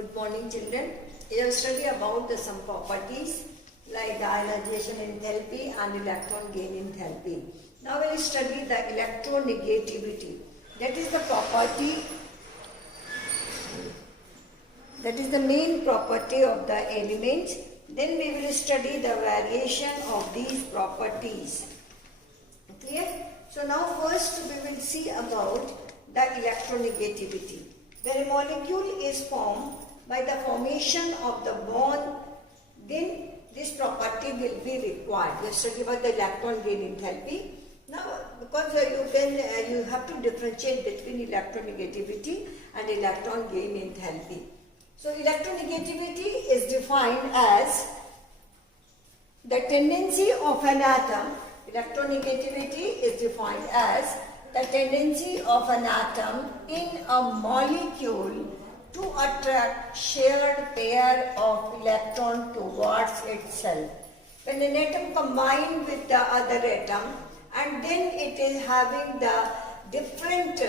Good morning, children. We have studied about some properties like the ionization enthalpy and electron gain enthalpy. Now we will study the electronegativity. That is the property, that is the main property of the elements. Then we will study the variation of these properties. Clear? So now first we will see about the electronegativity. When a molecule is formed by the formation of the bond, then this property will be required. We study about the electron gain enthalpy. Now, because you have to differentiate between electronegativity and electron gain enthalpy. So, electronegativity is defined as the tendency of an atom. Electronegativity is defined as the tendency of an atom in a molecule to attract shared pair of electron towards itself. When an atom combines with the other atom and then it is having the different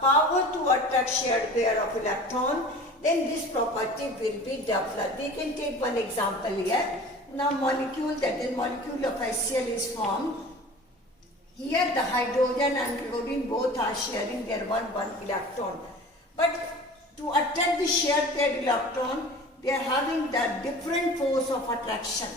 power to attract shared pair of electron, then this property will be developed. We can take one example here. Now molecule, that is molecule of HCl is formed. Here the hydrogen and chlorine both are sharing their one electron. But to attract the shared paired electron, they are having the different force of attraction.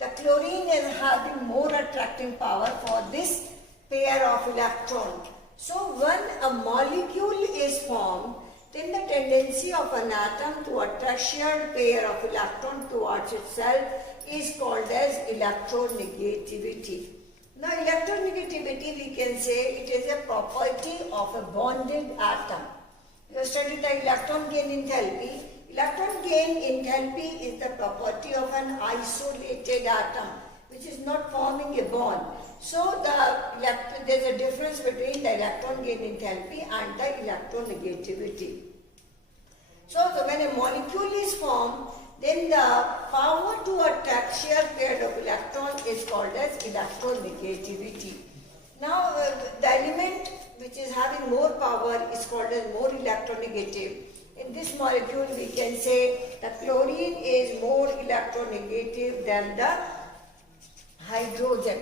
The chlorine is having more attracting power for this pair of electron. So when a molecule is formed, then the tendency of an atom to attract shared pair of electron towards itself is called as electronegativity. Now electronegativity, we can say it is a property of a bonded atom. We have studied the electron gain enthalpy. Electron gain enthalpy is the property of an isolated atom which is not forming a bond. So there is a difference between the electron gain enthalpy and the electronegativity. So when a molecule is formed, then the power to attract shared pair of electron is called as electronegativity. Now the element which is having more power is called as more electronegative. In this molecule we can say the chlorine is more electronegative than the hydrogen.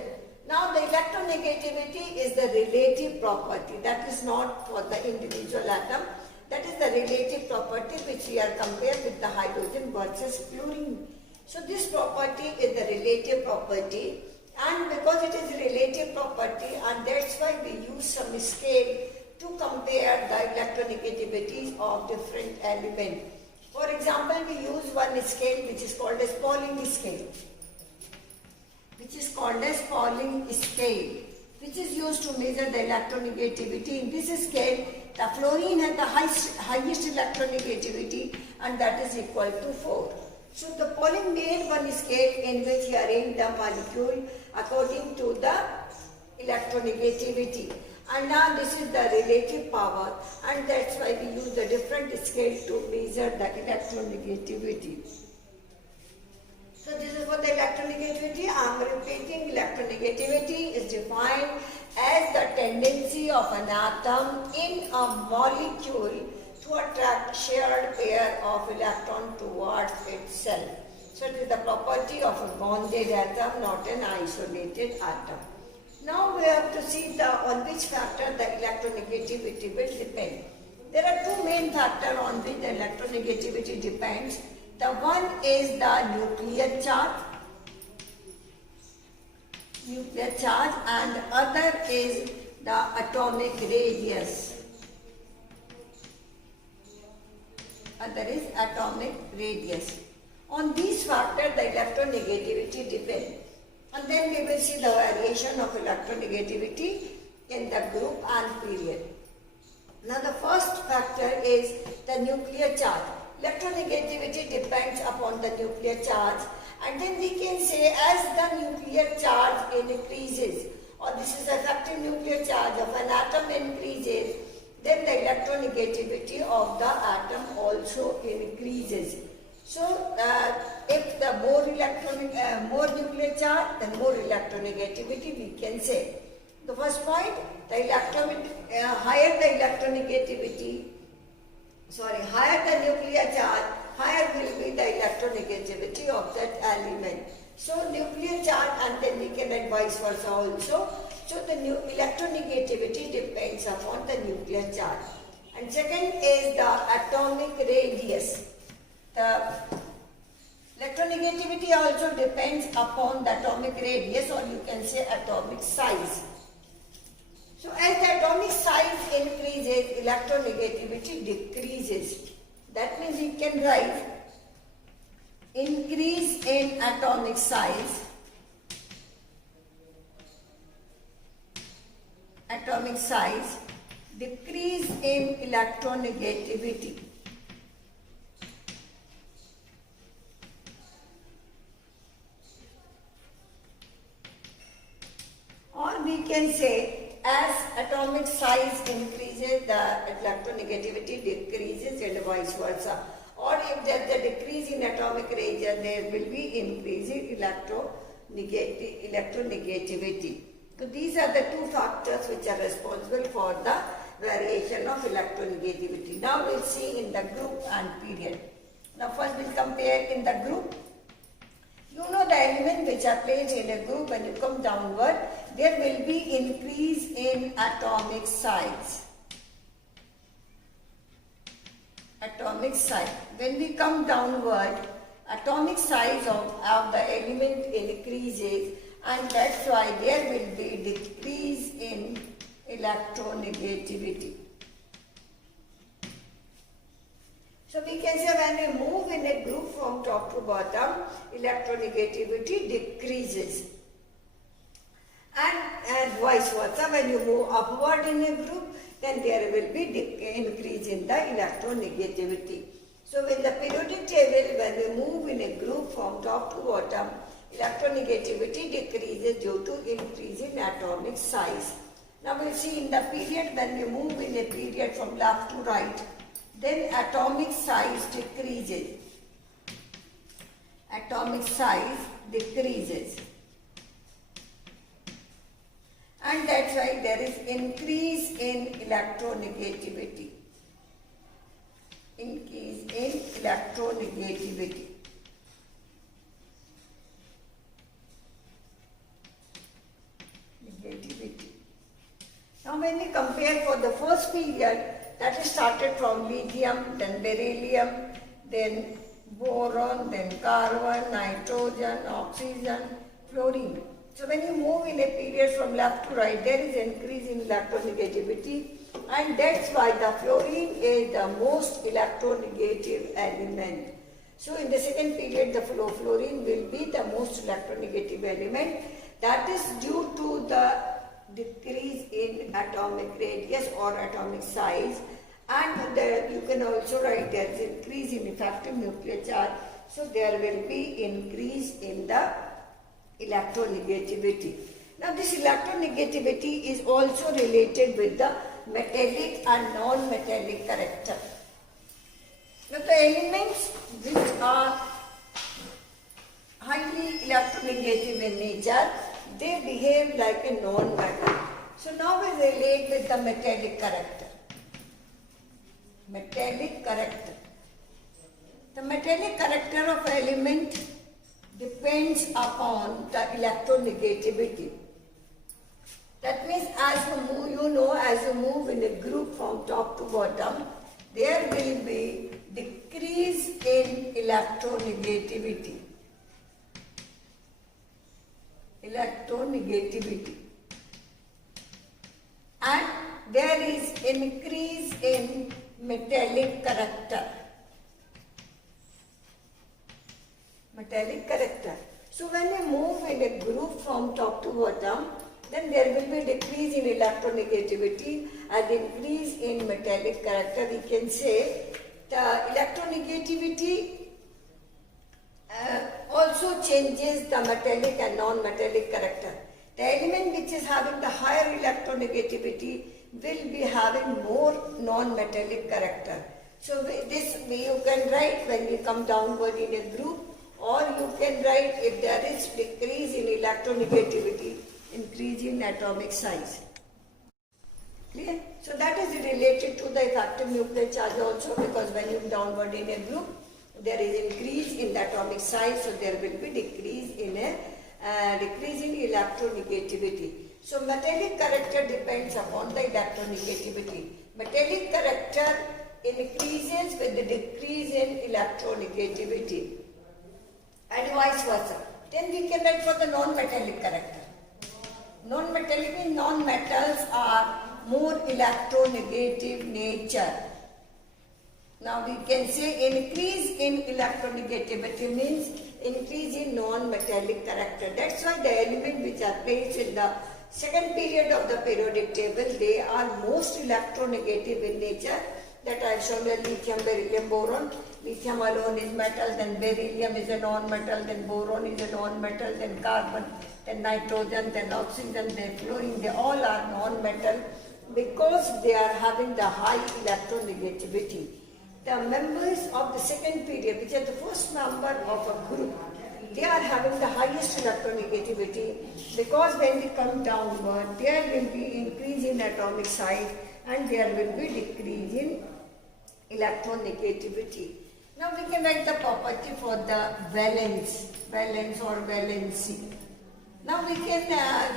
Now the electronegativity is the relative property, that is not for the individual atom. That is the relative property which we are compared with the hydrogen versus chlorine. So this property is the relative property, and because it is relative property, and that's why we use some scale to compare the electronegativities of different elements. For example, we use one scale which is called as Pauling scale. Which is called as Pauling scale, which is used to measure the electronegativity. In this scale, the fluorine has the highest electronegativity, and that is equal to 4. So the Pauling made one scale in which he arranged the molecule according to the electronegativity. And now this is the relative power, and that's why we use the different scale to measure the electronegativity. So this is for the electronegativity. I am repeating, electronegativity is defined as the tendency of an atom in a molecule to attract shared pair of electron towards itself. So it is the property of a bonded atom, not an isolated atom. Now we have to see on which factor the electronegativity will depend. There are two main factors on which the electronegativity depends. The one is the nuclear charge, and other is the atomic radius. On these factors, the electronegativity depends. And then we will see the variation of electronegativity in the group and period. Now the first factor is the nuclear charge. Electronegativity depends upon the nuclear charge, and then we can say as the nuclear charge increases, or this is effective nuclear charge of an atom increases, then the electronegativity of the atom also increases. So if the more nuclear charge, then more electronegativity we can say. The first point, higher the electronegativity, higher the nuclear charge, higher will be the electronegativity of that element. So nuclear charge, and then we can write vice versa also. So the electronegativity depends upon the nuclear charge. And second is the atomic radius. The electronegativity also depends upon the atomic radius, or you can say atomic size. So as the atomic size increases, electronegativity decreases. That means we can write increase in atomic size, decrease in electronegativity. Or we can say, as atomic size increases, the electronegativity decreases, and vice versa. Or if there is a decrease in atomic radius, there will be increase in electronegativity. So these are the two factors which are responsible for the variation of electronegativity. Now we'll see in the group and period. Now first we'll compare in the group. You know the element which are placed in a group, when you come downward, there will be increase in atomic size. When we come downward, atomic size of the element increases, and that's why there will be decrease in electronegativity. So we can say when we move in a group from top to bottom, electronegativity decreases. And vice versa, when you move upward in a group, then there will be increase in the electronegativity. So in the periodic table, when we move in a group from top to bottom, electronegativity decreases due to increase in atomic size. Now we'll see in the period, when we move in a period from left to right, then atomic size decreases. And that's why there is increase in electronegativity. Now when we compare for the first period, that is started from lithium, then beryllium, then boron, then carbon, nitrogen, oxygen, fluorine. So when you move in a period from left to right, there is increase in electronegativity, and that's why the fluorine is the most electronegative element. So in the second period, the fluorine will be the most electronegative element. That is due to the decrease in atomic radius or atomic size, and you can also write there is increase in effective nuclear charge, so there will be increase in the electronegativity. Now this electronegativity is also related with the metallic and non-metallic character. Now the elements which are highly electronegative in nature, they behave like a non-metal. So now we relate with the metallic character. The metallic character of element depends upon the electronegativity. That means as you move in a group from top to bottom, there will be decrease in electronegativity. And there is increase in metallic character. So when we move in a group from top to bottom, then there will be decrease in electronegativity and increase in metallic character. We can say the electronegativity also changes the metallic and non-metallic character. The element which is having the higher electronegativity will be having more non-metallic character. So this you can write when you come downward in a group, or you can write if there is decrease in electronegativity, increase in atomic size. Clear? So that is related to the effective nuclear charge also, because when you downward in a group, there is increase in the atomic size, so there will be decrease in electronegativity. So metallic character depends upon the electronegativity. Metallic character increases with the decrease in electronegativity, and vice versa. Then we can write for the non-metallic character. Non-metallic means non-metals are more electronegative nature. Now we can say increase in electronegativity means increase in non-metallic character. That's why the elements which are placed in the second period of the periodic table, they are most electronegative in nature. That I have shown the lithium, beryllium, boron. Lithium alone is metal, then beryllium is a non-metal, then boron is a non-metal, then carbon, then nitrogen, then oxygen, then fluorine. They all are non-metal because they are having the high electronegativity. The members of the second period, which are the first member of a group, they are having the highest electronegativity because when they come downward, there will be increase in atomic size and there will be decrease in electronegativity. Now we can write the property for the valence or valency. Now we can,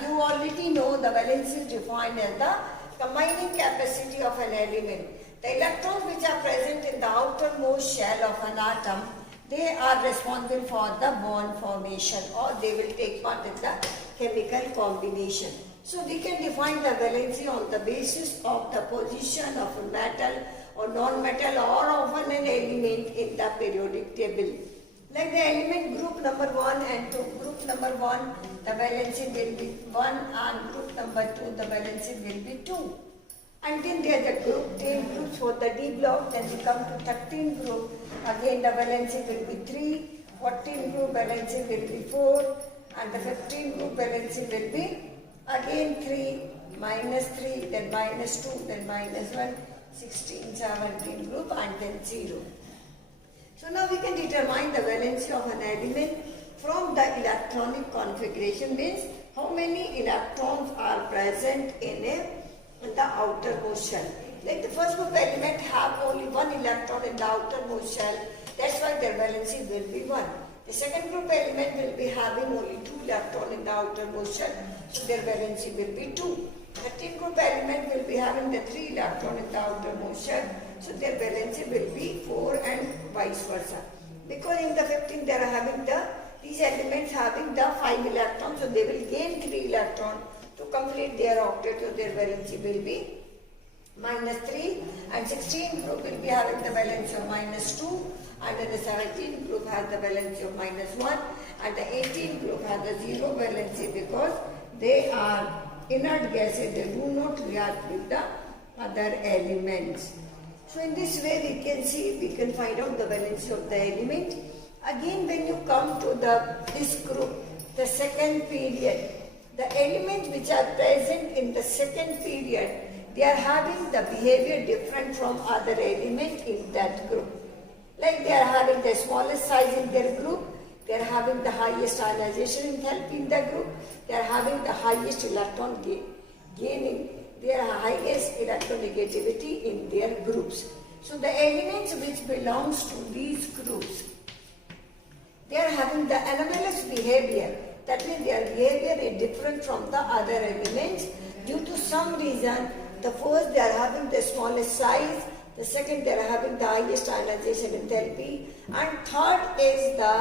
you already know the valence is defined as the combining capacity of an element. The electrons which are present in the outermost shell of an atom, they are responsible for the bond formation, or they will take part in the chemical combination. So we can define the valency on the basis of the position of a metal or non-metal or of an element in the periodic table. Like the element group number 1 and 2. Group number 1, the valency will be 1, and group number 2, the valency will be 2. And then there are the group 10 groups for the D block. Then we come to 13 group. Again the valency will be 3. 14 group valency will be 4. And the 15 group valency will be again 3, -3, then -2, then -1, 16, 17 group, and then 0. So now we can determine the valency of an element from the electronic configuration, means how many electrons are present in the outermost shell. Like the first group element have only one electron in the outermost shell, that's why their valency will be 1. The second group element will be having only 2 electrons in the outermost shell, so their valency will be 2. 13 group element will be having the 3 electrons in the outermost shell, so their valency will be 4, and vice versa. Because in the 15 they are having these elements having the 5 electrons, so they will gain 3 electrons to complete their octet, so their valency will be -3, and 16 group will be having the valency of -2, and then the 17 group has the valency of -1, and the 18 group has the 0 valency because they are inert gases, they do not react with the other elements. So in this way we can see, we can find out the valency of the element. Again when you come to this group, the second period, the elements which are present in the second period, they are having the behavior different from other elements in that group. Like they are having the smallest size in their group, they are having the highest ionization enthalpy in the group, they are having the highest electron gaining, their highest electronegativity in their groups. So the elements which belongs to these groups, they are having the anomalous behavior. That means their behavior is different from the other elements due to some reason. The first, they are having the smallest size. The second, they are having the highest ionization enthalpy. And third is the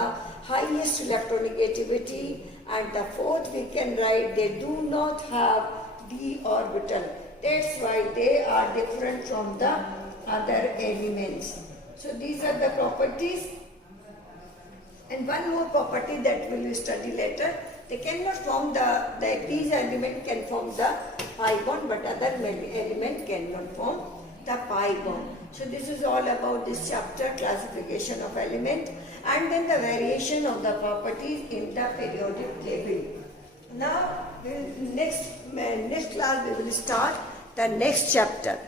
highest electronegativity. And the fourth, we can write, they do not have d orbital. That's why they are different from the other elements. So these are the properties. And one more property that we will study later, they cannot form these elements can form the pi bond, but other element cannot form the pi bond. So this is all about this chapter, classification of element, and then the variation of the properties in the periodic table. Now, next class we will start the next chapter.